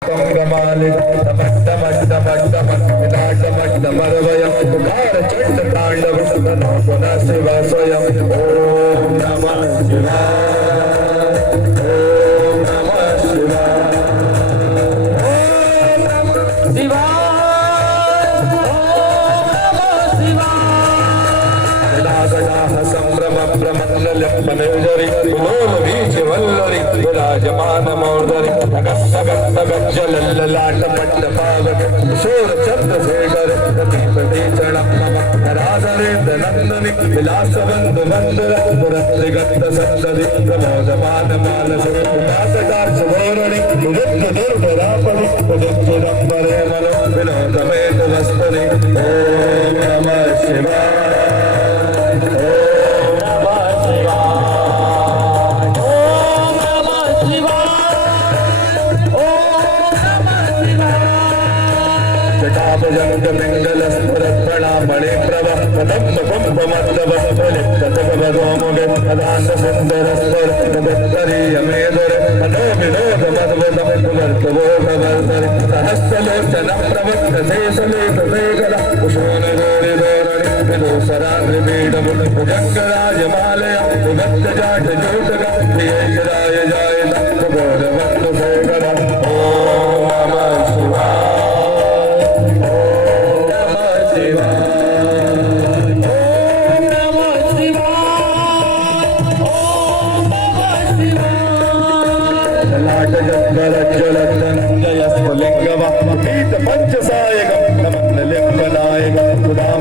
Gamalit, Vilasamandamarvayam, Karachandrandav, Navana Sivasayam, Om Namah Shivaya, Om Namah Shivaya, Om Namah Shivaya, Om Namah Shivaya. Gadaha Sambrama Brahmandalam Manujari, Gulol Vichi Vallari, Virajamana Maudari, Gajjalalalat Pattapavak, Shura Chandrasekhar, Pati Chanamama, Radhare Nandani, Vilasavandhu Mandara, Puratrigatta Sandari, Pramodamana Malasa, Nasadar Chavorani, Vidya Durgarapani, Pudutturambare Mano, Vinodameta Vastani, Om Namah Shivaya. Mani Prava, Padamma Pampamadava, Palitatapadomoge, Adanda Sundarasvar, Vettari Amedore, Anomino, the Madhavada, Vartavoga Vardari, Sahasalochana Pravatta, Desalita Vegala, Ushona Gori Dorani, Vidosarandri Vidamu, Jangara Yamalaya, Vatta Jata Jotaga, Yajaya Jaya, Goda Vattu Vegala, Om Namah Shivaya, Om Namah Shivaya.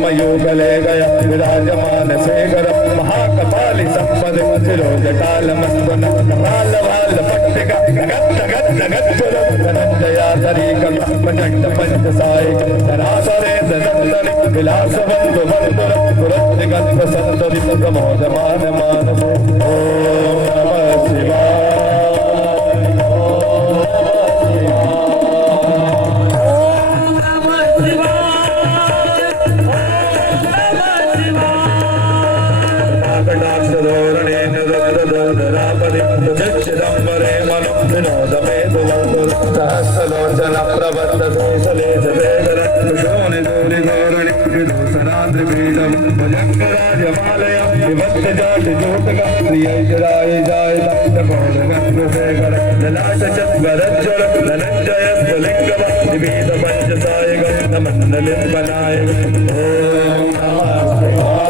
योगलेगय विराजमान शेखर महाकपालि संपद शिरोजटाल मस्तन काल वाल पट्टिका गद्द गद्द गज्जल धनंजयाधरीकल प्रचंड पंच सायक धराधरे धनंदरि विलासवंतु वंदुर पुरस्तिगत संतरि प्रमोदमान मानस ओम नमः शिवाय। Sahasalochana Pravatta Sesale Jadegara Kushoni Dori Dorani Vidosarandri Vidam Bhajangara Jamalaya Vivatta Jati Jotaka Priyajaraye Jaya Tapodagatru Segara Lalata Chatvarajjala Dhananjaya Svalingava Divita Panchasayaka Namandalim Banayaka Om Namah Shivaya.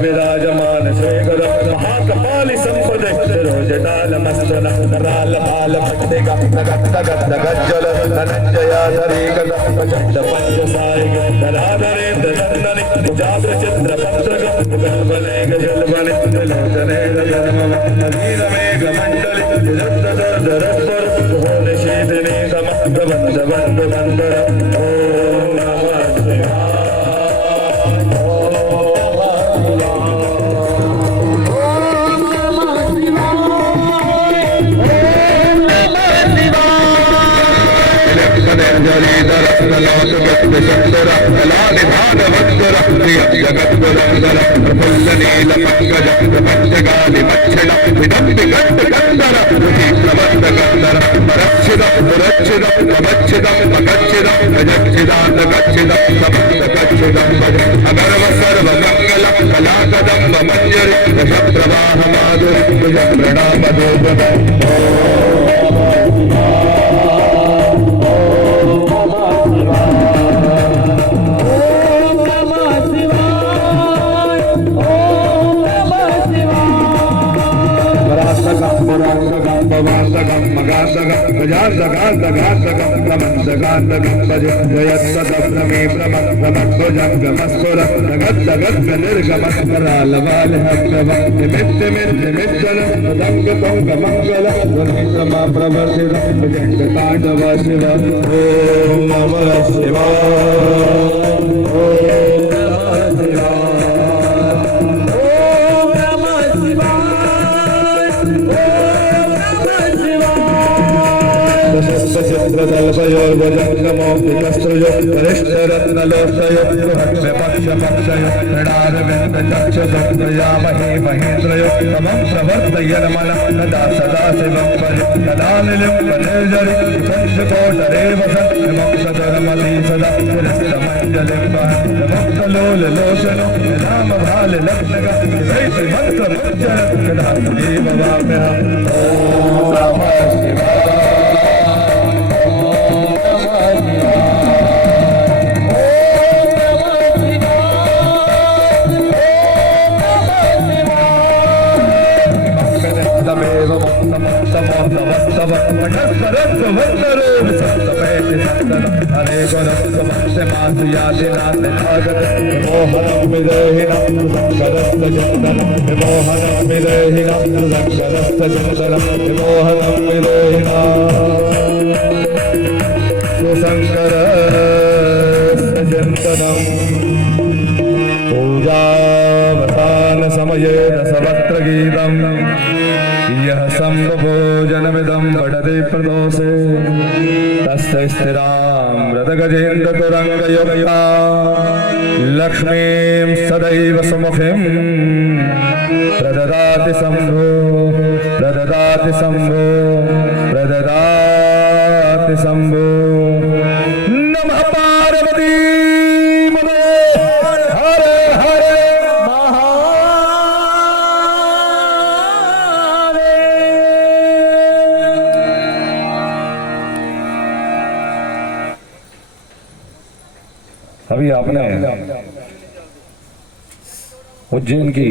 विराजमान शेखर महाकपालि संपद शिरोजटाल मस्तन कराल बाल पट्टिका गद्द गद्द गज्जल धनंजयाधरीकल प्रचंड पंच सायक धराधरे धनंदनि जाद्र चित्र पत्रक गलबलेग जलबले लोचने जन्म अधीर मेघ मंडलि जद्द दर्द रस्तर होने शीतने समस्त बंद बंद बंदर ओम नमः शिवाय। रत्नलोचयो विपक्षपक्षयो मृणारविन्दचक्षुषयामहे महेन्द्रयो तमं प्रवर्तयन् मनः तदा सदा शिवं परि तदा निलिम्बनिर्जरि पञ्चकोटरे वसन् विमोक्षधर्मति सदा तिरस्तमञ्जलिं विमुक्तलोललोचनो रामभाललग्नगः दैत्यमन्त्रमुच्चरन् कदा सदैव वाम्यहम् ॐ नमः शिवाय पूजावसान समये रसवक्त्र गीतम् यः सम्भोजनमिदं वडते प्रदोषे तस्य स्थिरां रथगजेन्द्रतुरङ्गयुक्ता लक्ष्मीं सदैव सुमुखीं प्रददाति शम्भो प्रददाति शम्भो प्रददाति शम्भो नमः पार्वती हरे हरे अभी आपने उज्जैन की